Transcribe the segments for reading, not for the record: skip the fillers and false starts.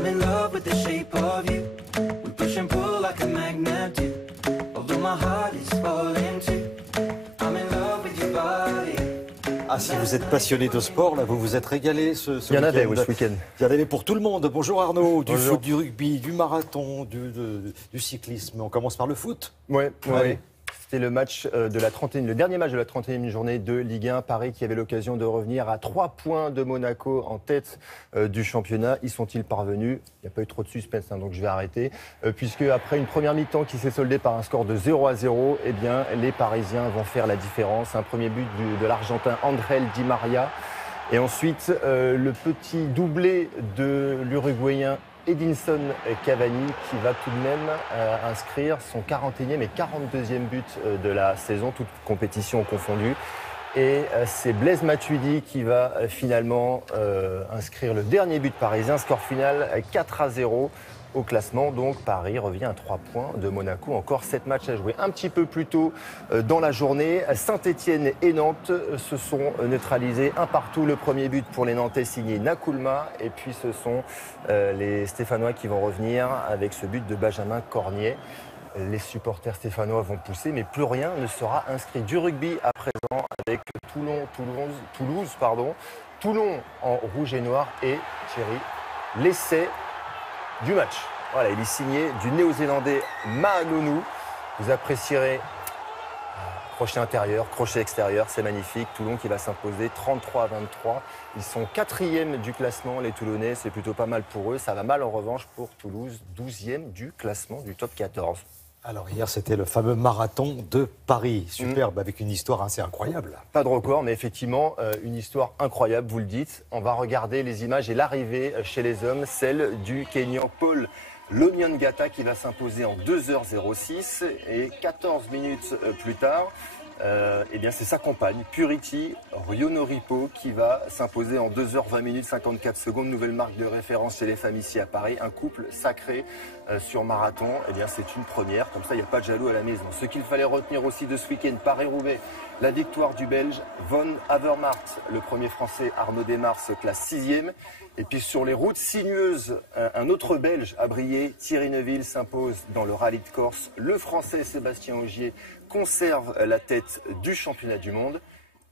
I'm in love with the shape of you. We push and pull like a magnet do. Although my heart is falling too. I'm in love with your body. Ah, si vous êtes passionné de sport, là, vous vous êtes régalé ce week-end. Il y en avait, oui, ce week-end. Il y en avait pour tout le monde. Bonjour Arnaud, du Bonjour. foot, du rugby, du marathon, du cyclisme. On commence par le foot. Ouais. Allez. C'était le dernier match de la 31e journée de Ligue 1. Paris qui avait l'occasion de revenir à 3 points de Monaco en tête du championnat. Y sont-ils parvenus? Il n'y a pas eu trop de suspense, donc je vais arrêter. Puisque après une première mi-temps qui s'est soldée par un score de 0-0, eh bien, les Parisiens vont faire la différence. Un premier but de l'Argentin André Di Maria. Et ensuite, le petit doublé de l'Uruguayen Edinson Cavani qui va tout de même inscrire son 41e et 42e but de la saison, toutes compétitions confondues. Et c'est Blaise Matuidi qui va finalement inscrire le dernier but parisien. Score final 4-0 au classement. Donc Paris revient à 3 points de Monaco. Encore 7 matchs à jouer. Un petit peu plus tôt dans la journée, Saint-Etienne et Nantes se sont neutralisés un partout. Le premier but pour les Nantais signé Nakoulma. Et puis ce sont les Stéphanois qui vont revenir avec ce but de Benjamin Cornier. Les supporters stéphanois vont pousser, mais plus rien ne sera inscrit. Du rugby à présent avec Toulon en rouge et noir et Thierry, l'essai du match. Voilà, il est signé du néo-zélandais Mahanonou. Vous apprécierez crochet intérieur, crochet extérieur, c'est magnifique. Toulon qui va s'imposer 33-23. Ils sont 4e du classement, les Toulonnais, c'est plutôt pas mal pour eux. Ça va mal en revanche pour Toulouse, 12e du classement du top 14. Alors hier, c'était le fameux marathon de Paris. Superbe, avec une histoire assez incroyable. Pas de record, mais effectivement, une histoire incroyable, vous le dites. On va regarder les images et l'arrivée chez les hommes, celle du Kényan Paul Lonyangata qui va s'imposer en 2h06 et 14 minutes plus tard. Eh bien, c'est sa compagne, Purity Ryonoripo, qui va s'imposer en 2h20 minutes 54 secondes. Nouvelle marque de référence chez les femmes ici à Paris. Un couple sacré sur marathon. Eh bien, c'est une première. Comme ça, il n'y a pas de jaloux à la maison. Ce qu'il fallait retenir aussi de ce week-end, Paris-Roubaix, la victoire du Belge Von Avermaet. Le premier Français, Arnaud Desmar, se classe 6e. Et puis sur les routes sinueuses, un autre Belge a brillé. Thierry Neuville s'impose dans le rallye de Corse. Le Français Sébastien Ogier conserve la tête du championnat du monde.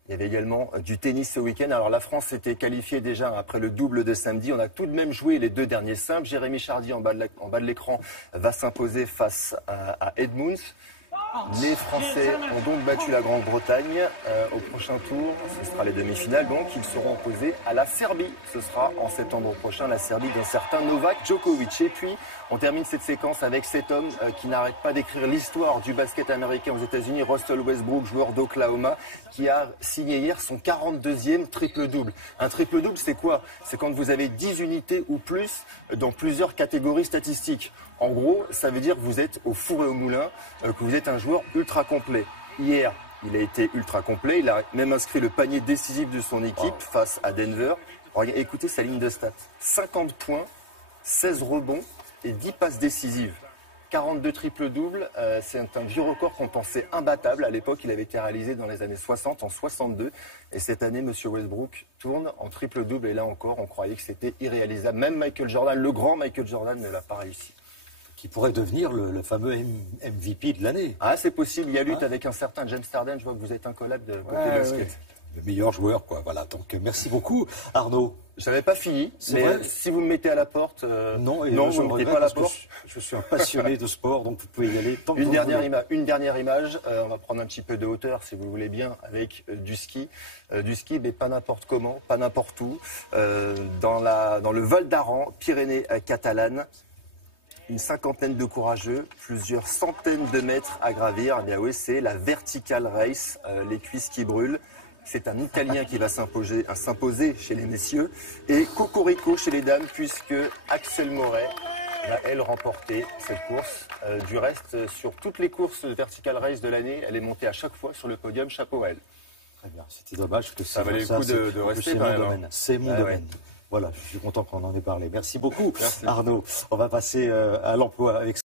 Il y avait également du tennis ce week-end. Alors la France s'était qualifiée déjà après le double de samedi. On a tout de même joué les 2 derniers simples. Jérémy Chardy en bas de l'écran va s'imposer face à Edmunds. Les Français ont donc battu la Grande-Bretagne. Au prochain tour, ce sera les demi-finales. Donc ils seront opposés à la Serbie. Ce sera en septembre prochain, la Serbie d'un certain Novak Djokovic. Et puis on termine cette séquence avec cet homme qui n'arrête pas d'écrire l'histoire du basket américain aux États-Unis, Russell Westbrook, joueur d'Oklahoma, qui a signé hier son 42e triple-double. Un triple-double, c'est quoi? C'est quand vous avez 10 unités ou plus dans plusieurs catégories statistiques. En gros, ça veut dire que vous êtes au four et au moulin, que vous êtes un joueur ultra complet. Hier, il a été ultra complet. Il a même inscrit le panier décisif de son équipe face à Denver. Regardez, écoutez sa ligne de stats. 50 points, 16 rebonds et 10 passes décisives. 42 triple-doubles, c'est un vieux record qu'on pensait imbattable. À l'époque, il avait été réalisé dans les années 60, en 62. Et cette année, M. Westbrook tourne en triple-double. Et là encore, on croyait que c'était irréalisable. Même Michael Jordan, le grand Michael Jordan, ne l'a pas réussi. Qui pourrait devenir le fameux MVP de l'année. Ah, c'est possible. Il y a lutte avec un certain James Harden. Je vois que vous êtes un collab de côté de skate. Le meilleur joueur, quoi. Voilà. Donc, merci beaucoup, Arnaud. Je n'avais pas fini, mais vrai si vous me mettez à la porte... non, vous ne mettez pas à la porte. Je suis un passionné de sport, donc vous pouvez y aller tant que Une vous dernière voulez. image, on va prendre un petit peu de hauteur, si vous voulez bien, avec du ski. Du ski, mais pas n'importe comment, pas n'importe où. Dans le Val d'Aran, Pyrénées catalanes. Une cinquantaine de courageux, plusieurs centaines de mètres à gravir. Eh bien oui, c'est la Vertical Race, les cuisses qui brûlent. C'est un Italien qui va s'imposer chez les messieurs. Et Cocorico chez les dames, puisque Axel Moret va, elle, remporter cette course. Du reste, sur toutes les courses Vertical Race de l'année, elle est montée à chaque fois sur le podium. Chapeau à elle. Très bien. C'était dommage que ça valait le coup de rester. C'est mon domaine. C'est mon domaine. Voilà, je suis content qu'on en ait parlé. Merci beaucoup, Arnaud. On va passer à l'emploi avec